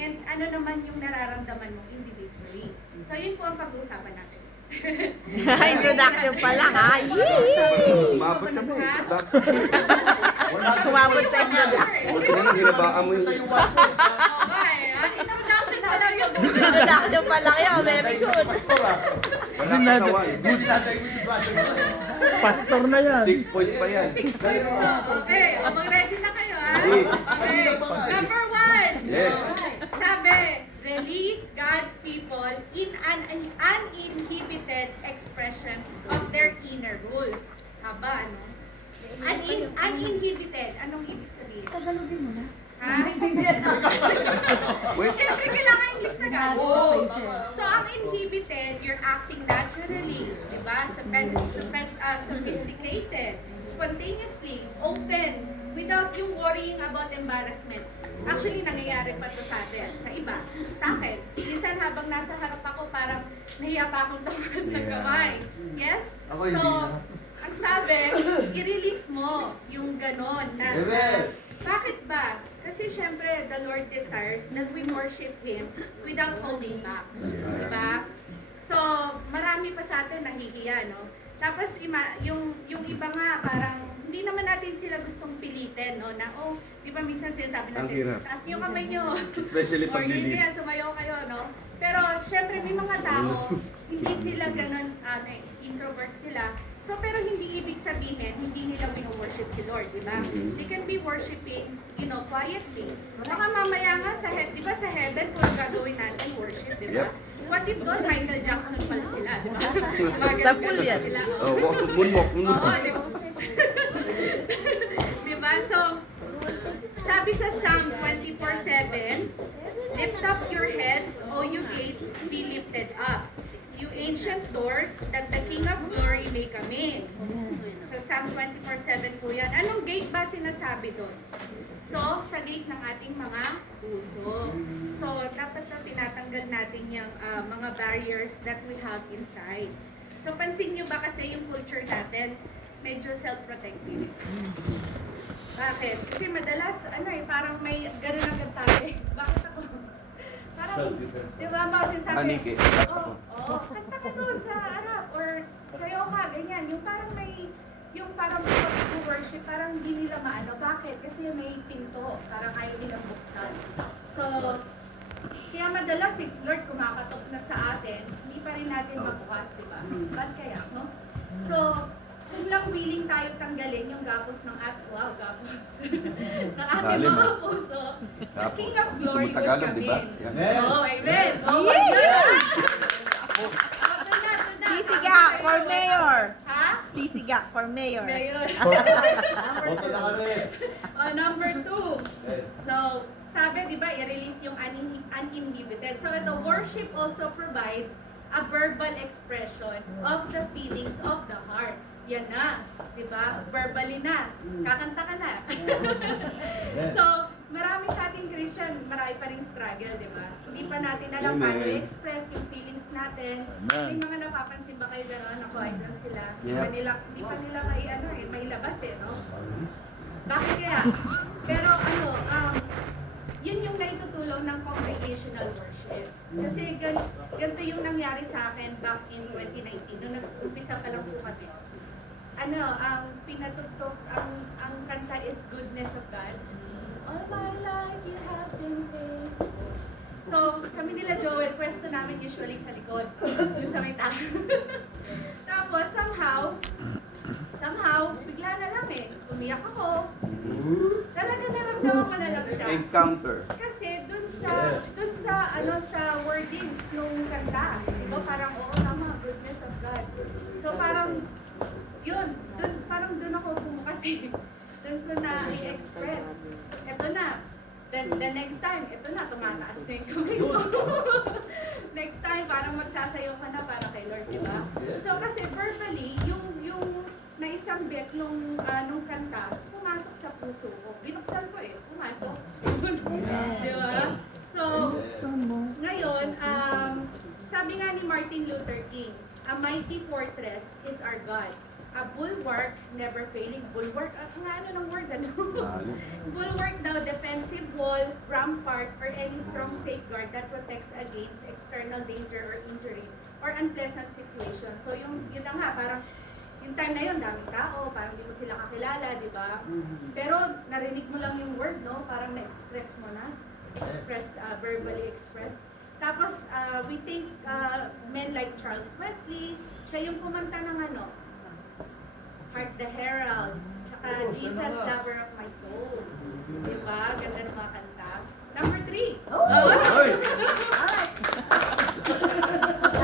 and ano naman yung nararamdaman mo individually. So yun po ang pag-uusapan natin. Introduction pa lang, ha? Yee! Umabot kami. Kumabot sa introduction. Buti na lang, hinabaan mo yung... Okay, introduction pa lang yun. Introduction pa lang yun. Very good. Wala kasawa eh. Pastor na yan. 6 points pa yan. Okay, mag-ready na kayo, ha? Ready. Okay, number 1. Yes. Sabi, release God's people in an uninhibited expression of their inner rules. Haba, ano? Uninhibited. Anong ibig sabihin? Tagalogin mo na. Ha? Wait. Siyempre, kailangan English na gano'n. So, ang inhibited, you're acting naturally, di ba? Sophisticated, spontaneously, open, without you worrying about embarrassment. Actually, nangyayari pa to sa atin, sa iba, sa akin. Minsan habang nasa harap ako, parang nahiya pa akong tumakas ng kamay. Yes? So, ang sabi, i-release mo yung ganon na, bakit ba? Kasi syempre, the Lord desires that we worship Him without holding back. Diba? So, marami pa sa atin nahihiya, no? Tapos, yung iba nga, parang, hindi naman natin sila gustong pilitin, no? Na, oh, di ba minsan sinasabi Ang natin, hirap. taas niyo kamay niyo. Especially pag Or yun lilid. kaya, sumayaw kayo, no? Pero, syempre, may mga tao, hindi sila ganun, introvert sila. So, pero hindi ibig sabihin, hindi nila wino-worship si Lord, di ba? They can be worshiping, quietly. Baka mamaya nga di ba sa heaven, kung gagawin natin worship, di ba? Yep. What if doon, Michael Jackson pala sila, di ba? Sa pool yan. Sila. Oh, moonwalk. Oo, di ba? Di ba? So, sabi sa Psalm 24:7, lift up your heads, O you gates, be lifted up. You ancient doors, that the King of Glory may come in. Sa Psalm 24:7 po yan. Anong gate ba sinasabi doon? So, sa gate ng ating mga puso. So, dapat na tinatanggal natin yung mga barriers that we have inside. So, pansin nyo ba kasi yung culture natin, medyo self-protective. Bakit? Kasi madalas, parang may gano'n agad tayo. Bakit ako? Parang, di ba, mga sinasabi, Paniki. kanta ka doon sa harap, or sayo ka, ganyan. Yung parang worship, parang hindi nila maano. Bakit? Kasi may pinto, parang ayaw nilang buksan. So, kaya madalas si Lord kumakatok na sa atin, hindi pa rin natin mabukas, di ba? Ba't kaya, no? So, kung lang willing tayo tanggalin yung gapos ng gapos ng ating Lalim, mga ah. puso, the Gapos. King of Gusto Glory mo will Tagalog, come di ba? in. Yan. Oh, amen. Oh, my God. Sisiga for mayor. Ha? Sisiga for mayor. Ngayon. Number 2. So, sabi, di ba, i-release yung uninhibited. So, the worship also provides a verbal expression of the feelings of the heart. Yan na, di ba? Verbally na. Kakanta ka na. So, marami sa ating Christian, marami pa rin struggle, di ba? Hindi pa natin alam paano i-express yung feelings natin. May mga napapansin ba kayo gano'n? Ako, idol sila. Hindi pa nila mailabas no? Bakit kaya? Pero yun yung naitutulong ng congregational worship. Kasi ganito yung nangyari sa akin back in 2019, nung nag-umpisa pa lang po kami. Ang pinatugtog, ang kanta is Goodness of God. All my life you have been faithful. So, kami nila Joel, pwesto namin usually sa likod. Yung sa may Tapos, somehow, bigla na lang umiyak ako. Talaga naramdaman ko na lang siya. Encounter. Kasi dun sa wordings nung kanta, di ba parang, oo tama, goodness of God. So parang, parang dun ako bumukasi. Dun ko na i-express. Ito na. Then the next time, ito na, tumataas na yung kamay ko. Next time, parang magsasayaw ka na para kay Lord, di ba? So kasi verbally, yung naisambit nung kanta, pumasok sa puso ko. Binuksan ko pumasok. Di ba? So, ngayon, sabi nga ni Martin Luther King, a mighty fortress is our God. A bulwark, never failing. Bulwark, ng word, Bulwark daw, defensive wall, rampart, or any strong strong safeguard that protects against external danger or injury or unpleasant situation. So yun na nga, parang yung time na yun, daming tao, parang di mo sila kakilala, di ba? Pero narinig mo lang yung word, no? Parang na-express mo na. Verbally express. Tapos, we think men like Charles Wesley, siya yung kumanta ng ano, Hark the Herald, tsaka Jesus, Lover of My Soul. Di ba? Ganda ng mga kanta. Number 3. Hoy!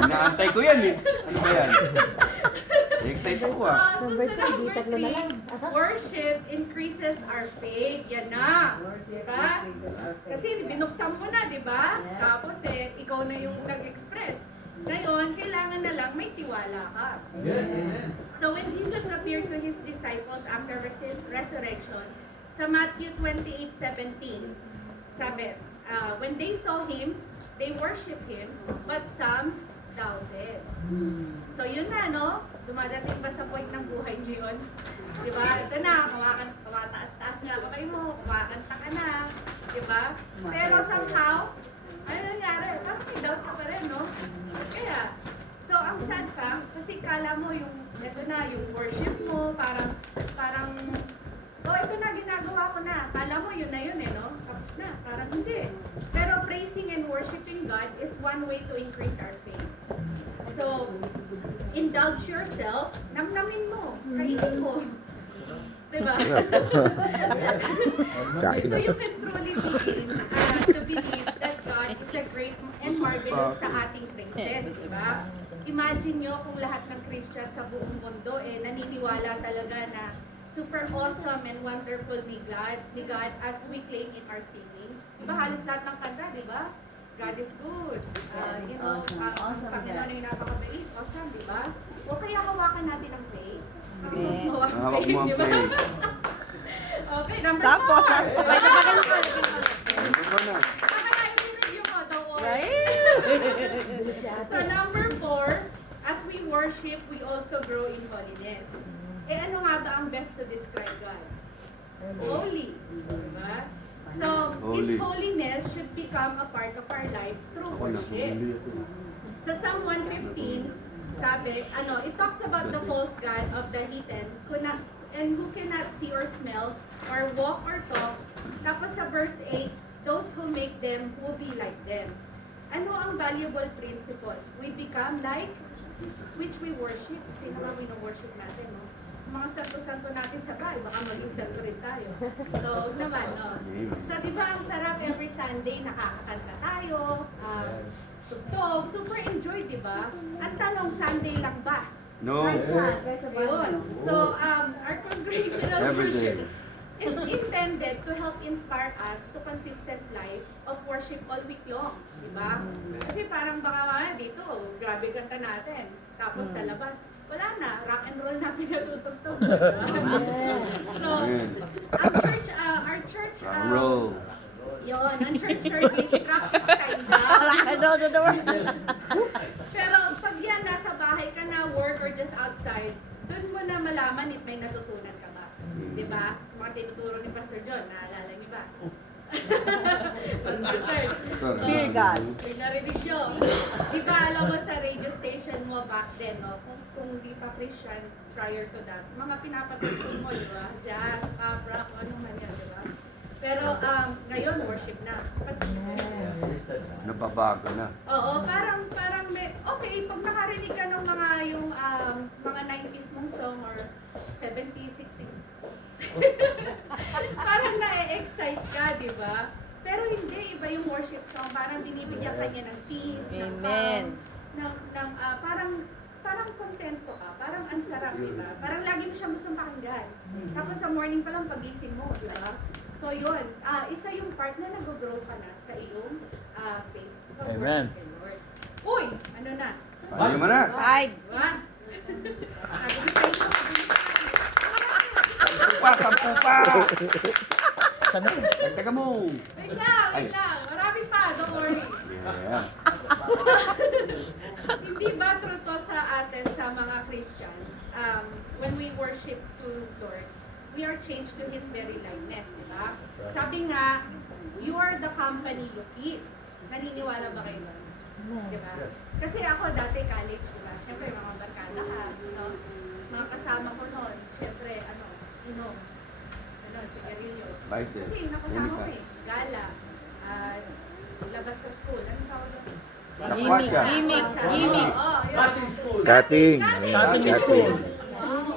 Inaantay ko yan eh. Ano ba yan? Excited ako ah. Number 3, worship increases our faith. Yan na. Diba? Kasi binuksan mo na, di ba? Tapos ikaw na yung nag-express. Ngayon, kailangan na lang may tiwala ka. So when Jesus appeared to His disciples after resurrection, sa Matthew 28:17, sabi, when they saw Him, they worshiped Him, but some doubted. So yun na, no? Dumadating ba sa point ng buhay niyo yun? Diba? Ito na, kumataas-taas nga kamay mo, kumakanta ka na. Diba? Pero somehow, ano nangyari? Parang may doubt ka pa rin, no? Kaya, so ang sad fact, kasi kala mo yung, ito na, yung worship mo, parang, ito na, ginagawa ko na. Kala mo yun na yun no? Tapos na, parang hindi. Pero praising and worshiping God is one way to increase our faith. So, indulge yourself, namnamin mo, kainin mo. Diba? So you can truly begin to believe that God is a great and marvelous sa ating praises, diba? Imagine nyo kung lahat ng Christian sa buong mundo naniniwala talaga na super awesome and wonderful ni God as we claim in our singing. Diba halos lahat ng kanta, diba? God is good. Ang Panginoon ay napakabait. Awesome, diba? O kaya hawakan natin ang faith. Hawak mo ang diba? faith. Okay, number 4. Sampo. Ano ba na? Nakaka-review ko, don't worry. Right? So number 4, as we worship, we also grow in holiness. Ano nga ba ang best to describe God? Holy. Diba? So, His holiness should become a part of our lives through worship. Sa Psalm 115, sabi, it talks about the false god of the heathen and who cannot see or smell or walk or talk. Tapos sa verse 8, those who make them will be like them. Ano ang valuable principle? We become like which we worship. Sino ba wino-worship natin, no? Mga santo-santo natin sa bahay, baka maging santo rin tayo. So, naman, no? So, di ba ang sarap every Sunday, nakakakanta tayo, tugtog, super enjoy, di ba? Ang tanong, Sunday lang ba? No. Yun. So, our congregational Every day. worship is intended to help inspire us to consistent life of worship all week long, di ba? Kasi parang baka dito, grabe kanta natin. Tapos sa labas, wala na, rock and roll na pinatutugtog. So, our church, Roll. yun, ang church service, practice time na. Pero pag yan, nasa bahay ka na, work or just outside, doon mo na malaman if may natutunan ka ba. Di ba? Mga tinuturo ni Pastor John, naalala niyo ba? Pastor John. Fear God. May narinig nyo. Di ba alam mo sa radio station mo back then, no? Kung di pa Christian prior to that, mga pinapatugtog mo, di ba? Jazz, pop, rock, anong man yan, di ba? Pero ngayon, worship na. Nababago na. Oo, parang may, okay, pag nakarinig ka ng mga 90s mong song or 70s, 60s, parang na-excite ka, di ba? Pero hindi, iba yung worship song. Parang binibigyan ka niya ng peace, ng Amen. calm, parang kontento ka. Parang ang sarap, di ba? Parang lagi mo siya gustong pakinggan. Tapos sa morning pa lang pagising mo, di ba? So yun, isa yung part na nag-grow ka na sa iyong faith. Amen. Worship the Lord. Uy! Ano na? Ayaw mo na. 5. One. Sabi ko sa inyo, Sampu pa! Sana? Tagtaga mo! wait lang. Marami pa, don't worry. Yeah. Hindi ba true to sa atin sa mga Christians? When we worship to Lord, we are changed to His very likeness, di ba? Sabi nga, you are the company you keep. Naniniwala ba kayo doon? Diba? Kasi ako dati college, diba? Siyempre, mga barkada ka, no? Mga kasama ko noon, siyempre, inom. Sigarilyo. Vices. Kasi nakasama ko eh. Gala. Labas sa school. Anong tawag doon? Gimmick. Oo, yun. Cutting school. Cutting. Cutting school.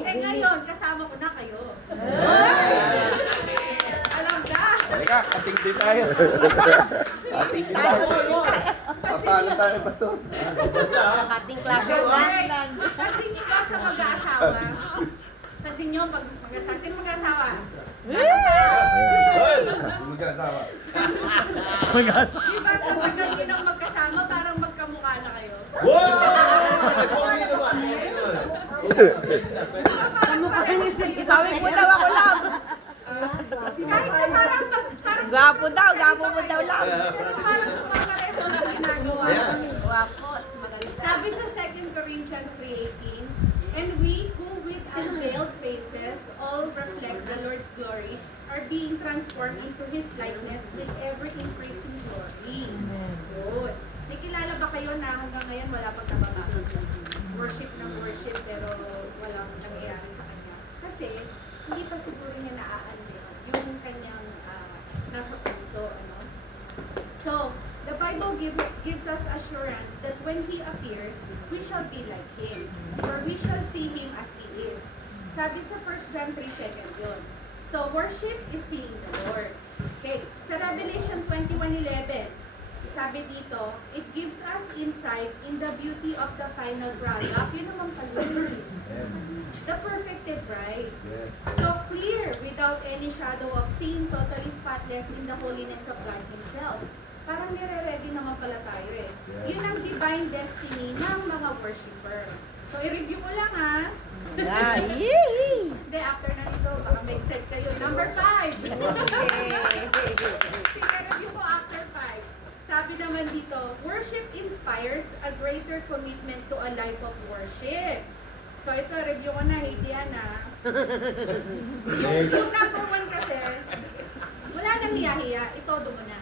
Eh ngayon, kasama ko na kayo. Alam ka? Halika, kating din tayo. Kating din tayo. Paano tayo, Pastor? Cutting classes na. Pansin niyo ba sa mag-aasawa? Pansin niyo, pag mag-asawa, Mag-asawa. Mag-asa. di ba sa tagal niyo nang magkasama, parang magkamukha na kayo? Wow! Pogi naman. Sabi ko daw ako lang. Kahit na parang Gwapo mo daw lang. parang kumakareho sa ginagawa. Gwapo, magaling. Sabi sa 2 Corinthians 3:18, and we who with unveiled faces all reflect the Lord's glory are being transformed into His likeness with ever increasing glory. Good. May kilala ba kayo na hanggang ngayon wala pang nababago? Worship ng worship pero walang nangyayari sa kanya. Kasi hindi pa siguro niya na-unveil yung kanyang nasa puso. So, the Bible gives us assurance that when He appears, we shall be like Him, or we shall see Him as He is. Sabi sa 1 John 3:2 yun. So, worship is seeing the Lord. Okay. Sa Revelation 21:11, sabi dito, it gives us insight in the beauty of the final product. Yun naman pala. The perfected bride. So clear, without any shadow of sin, totally spotless in the holiness of God Himself. Parang nire-ready naman pala tayo eh. Yun ang divine destiny ng mga worshiper. So i-review ko lang ha. Hindi, after na nito, baka make set kayo. Number 5. I-review ko after 5. Sabi naman dito, worship inspires a greater commitment to a life of worship. So ito, review ko na, hey Diana. Yung number 1 kasi, wala nang hiya-hiya, itodo mo na.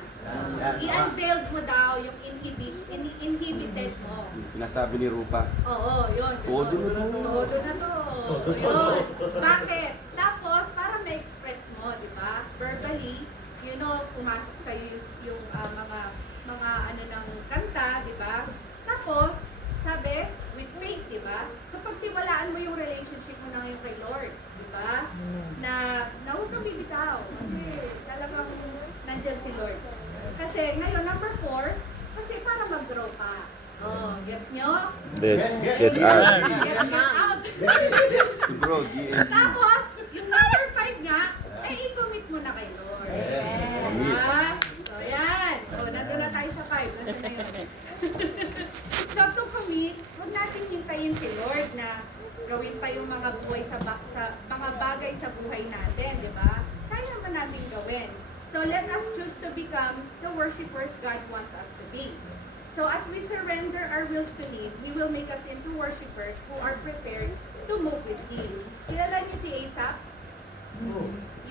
I-unveiled mo daw yung inhibited mo. Sinasabi ni Rupa. Oo, yun. Todo na to. Todo na to. Yun. Bakit? Tapos, para ma-express mo, di ba? Verbally, pumasok sa'yo yung mga ng kanta, di ba? Tapos, sabi, with faith, di ba? So, pagtiwalaan mo yung relationship mo na ngayon kay Lord, di ba? Na huwag kang bibitaw. Kasi talagang nandyan si Lord. Kasi ngayon, number 4, kasi para mag-grow pa. Oh, gets nyo? It's out. Get out. Bro, GNG. Tapos, yung number 5 nga, i-commit mo na kay Lord. Diba? So, yan. O, nandun na tayo sa 5. Nasaan na yun? So, to commit, huwag natin hintayin si Lord na gawin pa yung mga mga bagay sa buhay natin, di ba? Kaya naman natin gawin. So, let us choose to become the worshipers God wants us to be. So, as we surrender our wills to Him, He will make us into worshipers who are prepared to move with Him. Kilala niyo si Asaph?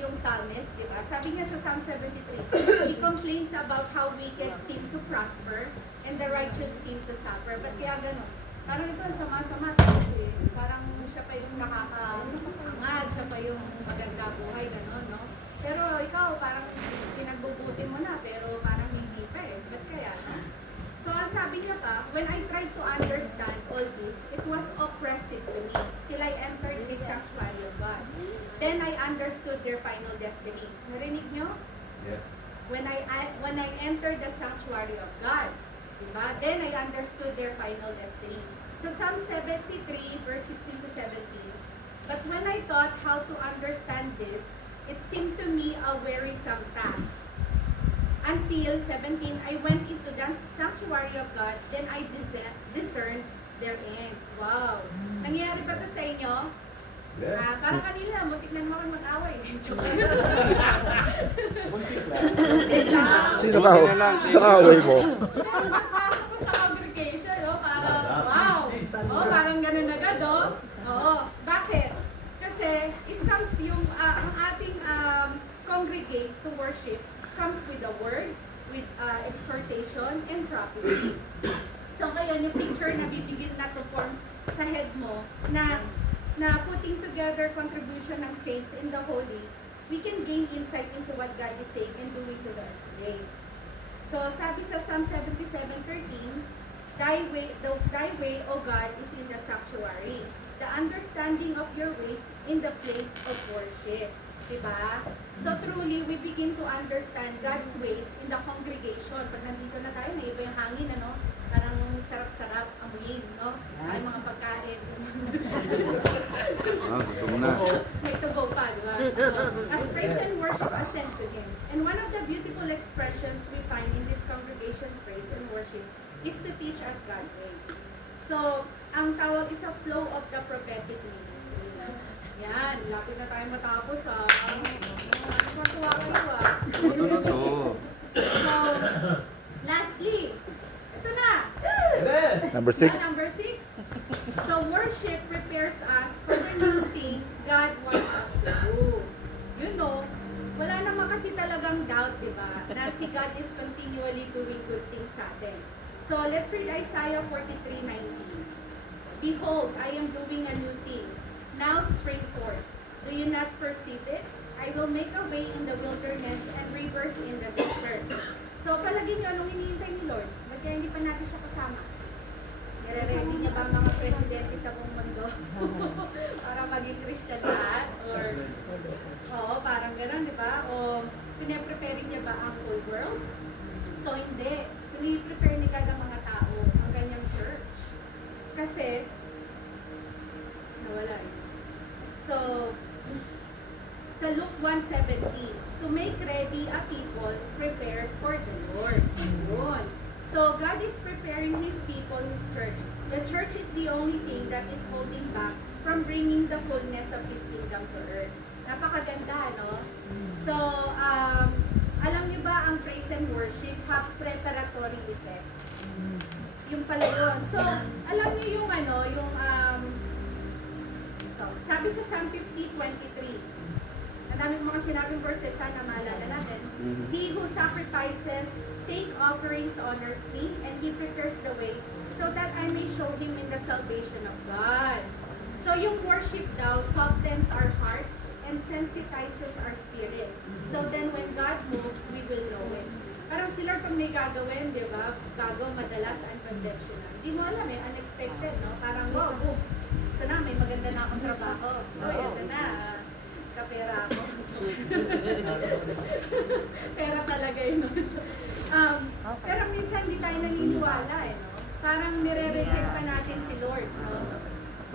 Yung psalmist, di ba? Sabi niya sa Psalm 73, he complains about how wicked seem to prosper and the righteous seem to suffer. But kaya gano'n? Parang ito, sama-sama kasi parang siya pa yung nakakaangad, siya pa yung maganda buhay, gano'n, no? Pero ikaw, parang pinagbubuti mo na, pero parang hindi pa eh. Ba't kaya? So, ang sabi niya pa, when I tried to understand all this, it was oppressive to me till I entered the sanctuary of God. Then I understood their final destiny. Narinig niyo? Yeah. When I entered the sanctuary of God, diba? Then I understood their final destiny. So Psalm 73, verse 16 to 17. But when I thought how to understand this, it seemed to me a wearisome task. Until 17, I went into the sanctuary of God, then I discerned their end. Wow! Nangyayari ba ito sa inyo? Yeah. Parang kanila, muntik na naman mag-away. Sino ka away mo? Pagpasok ko sa congregation, parang, wow! Parang ganun agad, Oo. Bakit? Kasi, it comes ang ating congregate to worship comes with the word, with exhortation and prophecy. So ngayon, yung picture na bibigyan na to form sa head mo na putting together contribution ng saints in the holy, we can gain insight into what God is saying and doing to the earth today. So sabi sa Psalm 77:13, Thy way, O God, is in the sanctuary. The understanding of your ways in the place of worship. Diba? So truly, we begin to understand God's ways in the congregation. Pag nandito na tayo, may iba yung hangin, ano? Parang sarap-sarap amuyin, no? Ay, mga pagkain. Gusto mo na. May to go pa, diba? As praise and worship ascend to Him. And one of the beautiful expressions we find in this congregation, praise and worship, is to teach us God's ways. So, ang tawag is a flow of the prophetic ministry. Yan, lapit na tayo matapos ha. Matuwa kayo ha. So, lastly, ito na. Number 6. Number 6. So, worship prepares us for the new thing God wants us to do. You know, wala naman kasi talagang doubt, di ba? Na si God is continually doing good things sa atin. So, let's read Isaiah 43:19. Behold, I am doing a new thing. Now spring forth. Do you not perceive it? I will make a way in the wilderness and rivers in the desert. So, palagi nyo, anong hinihintay ni Lord? Ba't kaya hindi pa natin siya kasama? Nire-ready niya ba ang mga presidente sa buong mundo? Para maging Christian lahat? Or, oo, parang gano'n, di ba? O, pinapreparing niya ba ang whole world? So, hindi. Piniprepare ni God ang mga tao, ang kanyang church. Kasi, nawala eh. So, sa Luke 1:17, to make ready a people prepared for the Lord. Yun. So, God is preparing His people, His church. The church is the only thing that is holding back from bringing the fullness of His kingdom to earth. Napakaganda, no? So, alam niyo ba ang praise and worship have preparatory effects? Yung pala yun. So, alam niyo yung ito. Sabi sa Psalm 50:23, ang dami mga sinabing verses, sana maalala natin. He who sacrifices, take offerings, honors me, and He prepares the way, so that I may show Him in the salvation of God. So, yung worship daw softens our hearts and sensitizes our spirit. So then when God moves, we will know it. Parang sila pag may gagawin, di ba? Gagaw madalas unconventional. Hindi mo alam eh, unexpected, no? Parang, wow, boom. Ito na, may maganda na akong trabaho. Oh, ito na, kapera ako. Pera talaga yun. Pero minsan hindi tayo naniniwala eh, no? Parang nire-reject pa natin si Lord, no?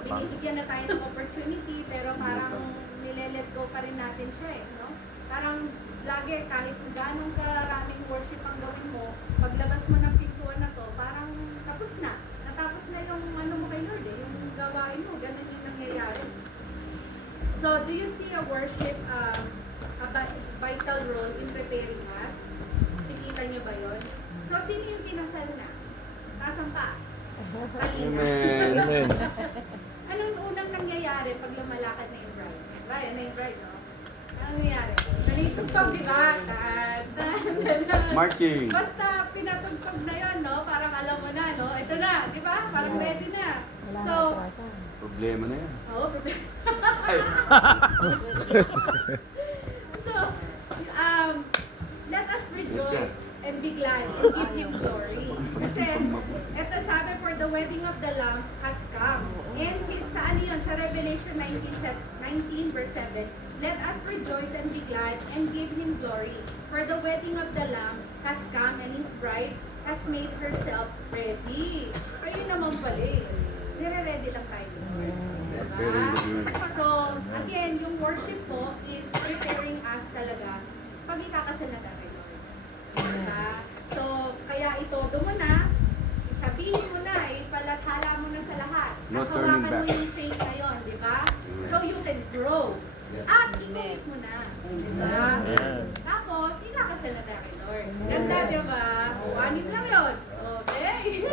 Binibigyan na tayo ng opportunity, pero parang nile-let go pa rin natin siya eh, no? Parang lagi, kahit ganong karaming worship ang gawin mo, paglabas mo ng pintuan na to, parang tapos na. Natapos na yung ano mo kay Lord eh, yung gawain mo, ganun yung nangyayari. So, do you see a worship a vital role in preparing us? Nakikita niyo ba yun? So, sino yung kinasal na? Tasang pa? Kalina. Amen. Anong unang nangyayari pag lumalakad na yung bride? Right, na yung bride, no? Anong nangyayari? Nanitugtog, di ba? Marching. Basta pinatugtog na yun, no? Parang alam mo na, no? Ito na, di ba? Parang ready na. So, Problema na yan. oo, problema. So, let us rejoice and be glad and give Him glory. Kasi, eto sabi, for the wedding of the Lamb has come. And sa ano yun? Sa Revelation 19 verse 7, let us rejoice and be glad and give Him glory. For the wedding of the Lamb has come and His bride has made herself ready. Kayo naman pala eh. Nire-ready lang tayo. Diba? So, again, yung worship po is preparing us talaga pag ikakasal na tayo. Diba? So, kaya itodo mo na, sabihin mo na, ipalathala mo na sa lahat. No At turning hawakan mo back. yung faith na yun, di ba? So you can grow. At i-commit mo na. Di ba? Amen. Tapos, ikakasal na tayo kay Lord. Ganda, di ba? O, 6 lang yun. Okay.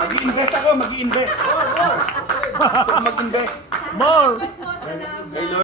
Mag-i-invest ako, mag-i-invest. Mag-invest. More! Salamat po, salamat. Kay Lord.